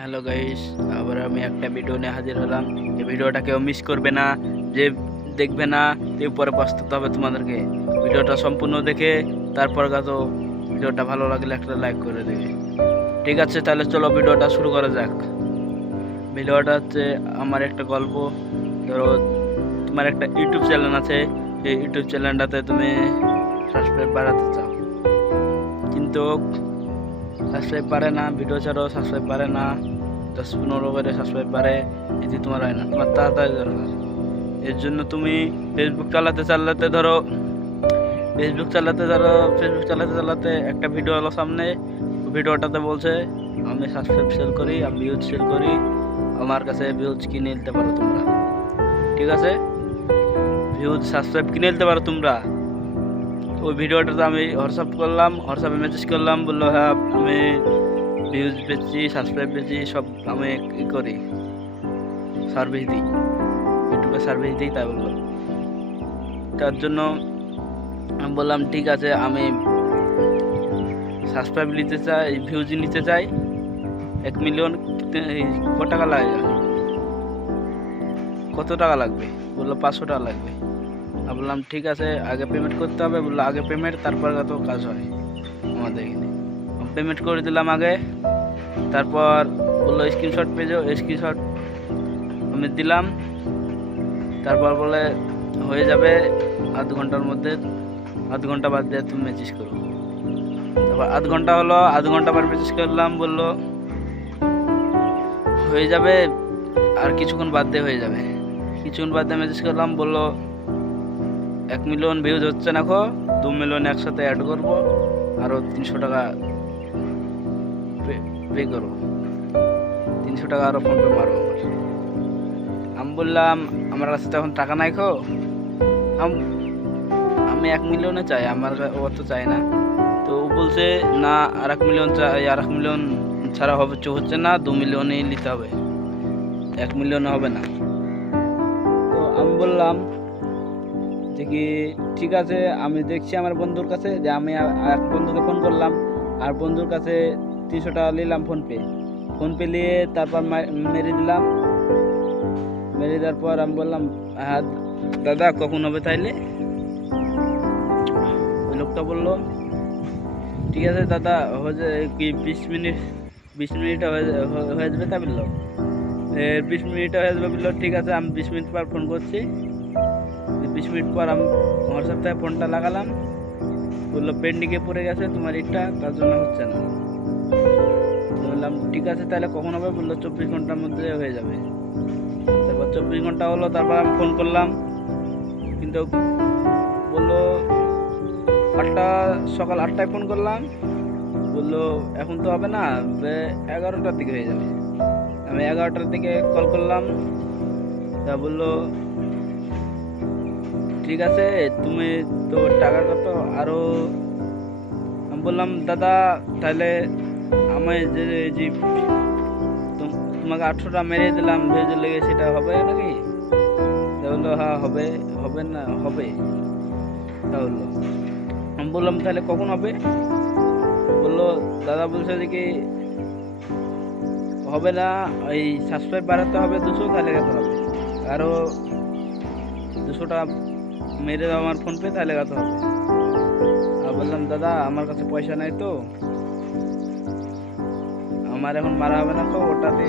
Hello guys, আবার আমি একটা ভিডিও নিয়ে হাজির হলাম। এই ভিডিওটা কেউ মিস করবে না, যে দেখবে না এর পরে পস্তাতে হবে তোমাদেরকে। ভিডিওটা সম্পূর্ণ দেখে তারপর তো ভিডিওটা ভালো লাগলে একটা লাইক করে দেবে। ঠিক আছে, তাহলে চলো ভিডিওটা শুরু করা যাক। ভিডিওটা হচ্ছে আমার একটা গল্প। ধরো তোমার একটা ইউটিউব চ্যানেল আছে, এই ইউটিউব চ্যানেলটাতে তুমি সাবস্ক্রাইব বাড়াতে চাও, কিন্তু সাবস্ক্রাইব পারে না, ভিডিও ছাড়াও সাবস্ক্রাইব পারে না, 10-15 করে সাবস্ক্রাইব পারে, এটি তোমার হয় না, তোমার তাড়াতাড়ি দরকার। এর জন্য তুমি ফেসবুক চালাতে চালাতে একটা ভিডিও হলো সামনে। ভিডিওটাতে বলছে আমি সাবস্ক্রাইব সেল করি, আমি ভিউজ সেল করি, আমার কাছে ভিউজ কিনে নিতে পারো তোমরা। ঠিক আছে, ভিউজ সাবস্ক্রাইব কিনে নিতে পারো তোমরা। ওই ভিডিওটাতে আমি হোয়াটসঅ্যাপে মেসেজ করলাম, বললো হ্যাঁ আমি ভিউজ বেচি, সাবস্ক্রাইব বেচি, সব আমি করি, সার্ভিস দিই, ইউটিউবে সার্ভিস দিই। তাই বললো, তার জন্য আমি বললাম ঠিক আছে, আমি সাবস্ক্রাইব নিতে চাই, ভিউজ নিতে চাই। 1 মিলিয়ন কত টাকা লাগে, কত টাকা লাগবে? বললো 500 টাকা লাগবে। আমি বললাম ঠিক আছে, আগে পেমেন্ট করতে হবে। বললো আগে পেমেন্ট, তারপর কত কাজ হয় আমাদের এখানে। পেমেন্ট করে দিলাম আগে, তারপর বললো স্ক্রিনশট পেজও, স্ক্রিনশট আমি দিলাম। তারপর বলে হয়ে যাবে আধ ঘন্টার মধ্যে, আধ ঘন্টা বাদ দিয়ে তুমি মেসেজ করো। তারপর আধ ঘন্টা হলো, আধ ঘন্টা পর মেসেজ করলাম, বললো হয়ে যাবে আর কিছুক্ষণ বাদ দিয়ে হয়ে যাবে। কিছুক্ষণ বাদ দিয়ে মেসেজ করলাম, বললো 1 মিলিয়ন ভিউজ হচ্ছে না, 2 মিলিয়ন একসাথে অ্যাড করবো, আরও 300 টাকা পে করো, 300 টাকা আরও ফোনপে মারো আমার। আমি বললাম আমার কাছে তো এখন টাকা নাই, আমি 1 মিলিয়নে চাই, আমার অত চাই না। তো ও বলছে না, আর 1 মিলিয়ন চাই, আর 1 মিলিয়ন ছাড়া হচ্ছে না, 2 মিলিয়নই নিতে হবে, 1 মিলিয়ন হবে না। তো আমি বললাম যে কি ঠিক আছে, আমি দেখছি আমার বন্ধুর কাছে, যে আমি এক বন্ধুকে ফোন করলাম, আর বন্ধুর কাছে 300 টাকা নিলাম ফোনপে নিয়ে, তারপর মেরে দিলাম। মেরে দেওয়ার পর আমি বললাম হ্যাঁ দাদা কখন হবে তাইলে? ওই লোকটা বললো ঠিক আছে দাদা, কি 20 মিনিট হয়ে যাবে। তা বললো 20 মিনিট হয়ে যাবে, বললো ঠিক আছে, আমি 20 মিনিট পর ফোন করছি। 20 মিনিট পর আমি হোয়াটসঅ্যাপ থেকে ফোনটা লাগালাম, বললো পেন্ডিংয়ে পড়ে গেছে তোমার ইটটা, তার জন্য হচ্ছে না। বললাম ঠিক আছে, তাহলে কখন হবে? বললো 24 ঘন্টার মধ্যে হয়ে যাবে। তারপর 24 ঘন্টা হলো, তারপর আমি ফোন করলাম, কিন্তু বললো সকাল 8টায় ফোন করলাম, বললো এখন তো হবে না, 11টার দিকে হয়ে যাবে। আমি 11টার দিকে কল করলাম, তা বললো ঠিক আছে, তুমি তো টাকা কত আরও। আমি বললাম দাদা তাহলে আমি যে তোমাকে 800 টাকা মেরে দিলাম ভেজে লেগে, সেটা হবে নাকি? তা বললো হ্যাঁ হবে, হবে না হবে। তা বললো, আমি বললাম তাহলে কখন হবে? বললো দাদা বলছে যে কি হবে না, ওই সাবস্ক্রাইব বাড়াতে হবে 200, তাহলে কত হবে, আরও 200 টাকা মেরে দাও আমার ফোনপে, তাহলে কত হবে। আর বললাম দাদা আমার কাছে পয়সা নাই, তো আমার এখন মারা হবে না, তো ওটাতে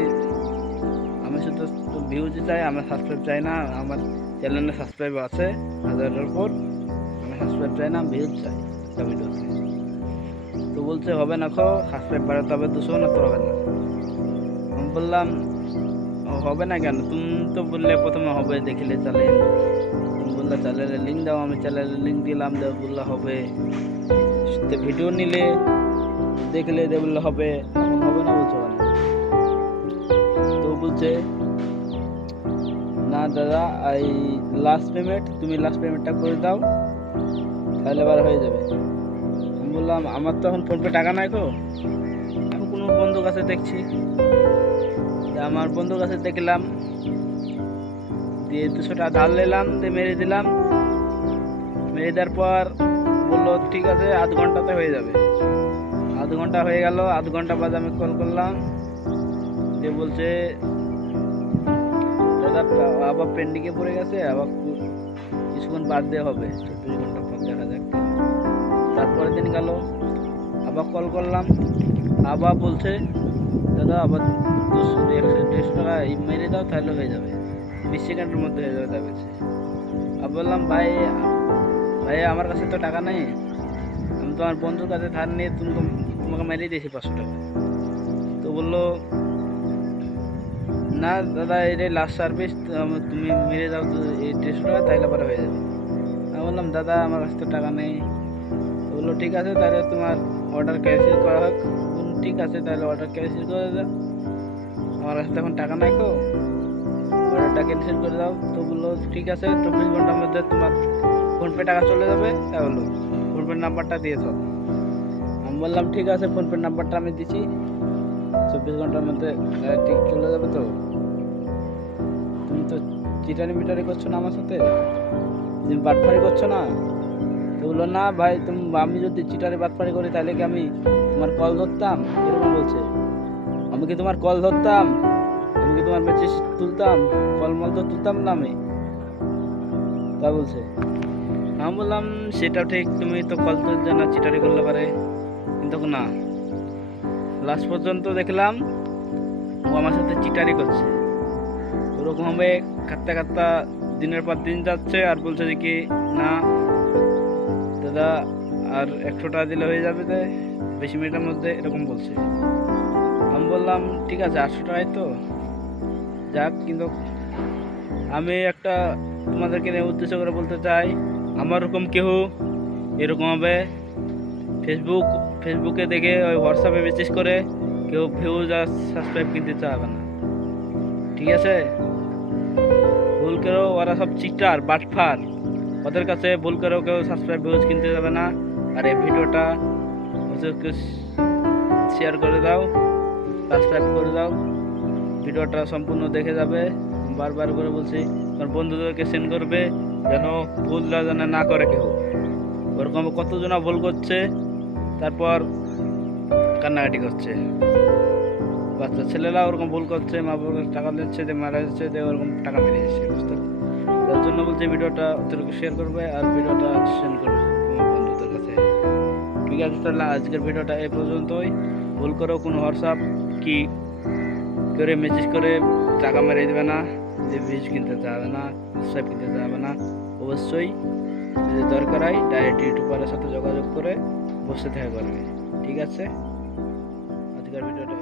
আমি শুধু ভিউজ চাই, আমার সাবস্ক্রাইব চাই না। আমার চ্যানেলে সাবস্ক্রাইব আছে 1000-এর উপর, আমি সাবস্ক্রাইব চাই না, ভিউজ চাই ভিডিওতে। তো বলছে হবে না, সাবস্ক্রাইব বাড়াতে হবে 200, না তো হবে না। আমি বললাম হবে না কেন? তুমি তো বললে প্রথমে হবে, দেখলে চ্যানেল, তুমি বললে চ্যানেলের লিঙ্ক দাও, আমি চ্যানেলের লিঙ্ক দিলাম, বললে হবে। ভিডিও নিলে দেখলে বললে হবে, এখন হবে না বলছো কেন? তো বলছে না দাদা, এই তুমি লাস্ট পেমেন্টটা করে দাও, তাহলে এবার হয়ে যাবে। আমি বললাম আমার তো এখন ফোনপে টাকা নাই, এখন কোনো বন্ধুর কাছে দেখছি, আমার বন্ধুর কাছে দেখলাম, দিয়ে 200 টাকা ধার নিলাম, দিয়ে মেরে দিলাম। মেরে দেওয়ার পর বললো ঠিক আছে, আধ ঘন্টাতে হয়ে যাবে। আধ ঘন্টা হয়ে গেল, আধ ঘন্টা বাদে আমি কল করলাম, দিয়ে বলছে দাদা আবার পেন্ডিংয়ে পড়ে গেছে, আবার কিছুক্ষণ বাদ দিয়ে হবে, 24 ঘন্টা পর দেখা যাক। তারপরের দিন গেল, আবার কল করলাম, আবার বলছে দাদা আবার 150 টাকা মেরে দাও তাহলে হয়ে যাবে, 20 সেকেন্ডের মধ্যে হয়ে যাবে। তা বলছে। আর বললাম ভাই আমার কাছে তো টাকা নেই, আমি তোমার বন্ধুর কাছে ধার নিয়ে তোমাকে মেরে দিয়েছি 500 টাকা। তো বললো না দাদা এটাই লাস্ট সার্ভিস, তুমি মেরে দাও তো এই 150 টাকা তাইলে পরে হয়ে যাবে। আমি বললাম দাদা আমার কাছে তো টাকা নেই। তো বললো ঠিক আছে তাহলে তোমার অর্ডার ক্যান্সেল করা হোক। ঠিক আছে তাহলে অর্ডার ক্যান্সেল করে দাও, আমার কাছে তখন টাকা নাই তো, অর্ডারটা ক্যান্সেল করে দাও। তো বললো ঠিক আছে 24 ঘন্টার মধ্যে তোমার ফোনপে টাকা চলে যাবে। তাই বললো ফোনপের নাম্বারটা দিয়ে দাও। আমি বললাম ঠিক আছে ফোনপের নাম্বারটা আমি দিচ্ছি, 24 ঘন্টার মধ্যে ঠিক চলে যাবে। তো তুমি তো চিটারি মিটারি করছো না আমার সাথে, তুমি বাটফারি করছো না। তো বললো না ভাই আমি যদি চিটারি বাটফারি করি তাহলে কি আমি তোমার কল ধরতাম? এরকম বলছে। আমি কি তোমার কল ধরতাম? আমি কি তোমার মেসেজ তুলতাম? কল মল তো তুলতাম না আমি। তা বলছে। আমি বললাম সেটাও ঠিক, তুমি তো কল তুলছো না, চিটারি করলে পারে। কিন্তু না, লাস্ট পর্যন্ত দেখলাম ও আমার সাথে চিটারি করছে। ওরকমভাবে খাটতে খাটতে দিনের পর দিন যাচ্ছে, আর বলছে যে কি না দাদা আর 100 টাকা দিলে হয়ে যাবে, 20 মিনিটের মধ্যে, এরকম বলছে। আমি বললাম ঠিক আছে 800 টাকায় তো যাক। কিন্তু আমি একটা তোমাদেরকে নিয়ে উদ্দেশ্য করে বলতে চাই, আমার ওরকম কেউ এরকমভাবে ফেসবুকে দেখে ওই হোয়াটসঅ্যাপে মেসেজ করে কেউ ভিউজ আর সাবস্ক্রাইব কিনতে চাবে না, ঠিক আছে? ভুল করেও ওরা সব চিটার বাটফার, ওদের কাছে ভুল করেও কেউ সাবস্ক্রাইব ভিউজ কিনতে যাবে না। আর এই ভিডিওটা শেয়ার করে দাও, সাবস্ক্রাইব করে দাও, ভিডিওটা সম্পূর্ণ দেখে যাবে। বারবার করে বলছি তোমার বন্ধুদেরকে সেন্ড করবে যেন ভুল যেন না করে কেউ। ওরকম কতজনা ভুল করছে, তারপর কান্নাকাটি করছে। বাচ্চা ছেলেরা ওরকম ভুল করছে, মা বাবার টাকা দিচ্ছে, মারা যাচ্ছে, ওরকম টাকা মেরে যাচ্ছে, বুঝতে। তার জন্য বলছি ভিডিওটা ওদেরকে শেয়ার করবে আর ভিডিওটা সেন্ড করবে তোমার বন্ধুদের কাছে, ঠিক আছে? তাহলে আজকের ভিডিওটা এই পর্যন্তই। ভুল করেও কোনো হোয়াটসঅ্যাপ কি করে মেসেজ করে টাকা মেরে দেবে না, যে ভিউজ কিনতে চাবে না, সাবস্ক্রাইব কিনতে চাবে না। অবশ্যই যদি দরকার হয় ডাইরেক্ট ইউটিউবারের সাথে যোগাযোগ করে বসে দেখা করবে, ঠিক আছে? আজকের ভিডিওটা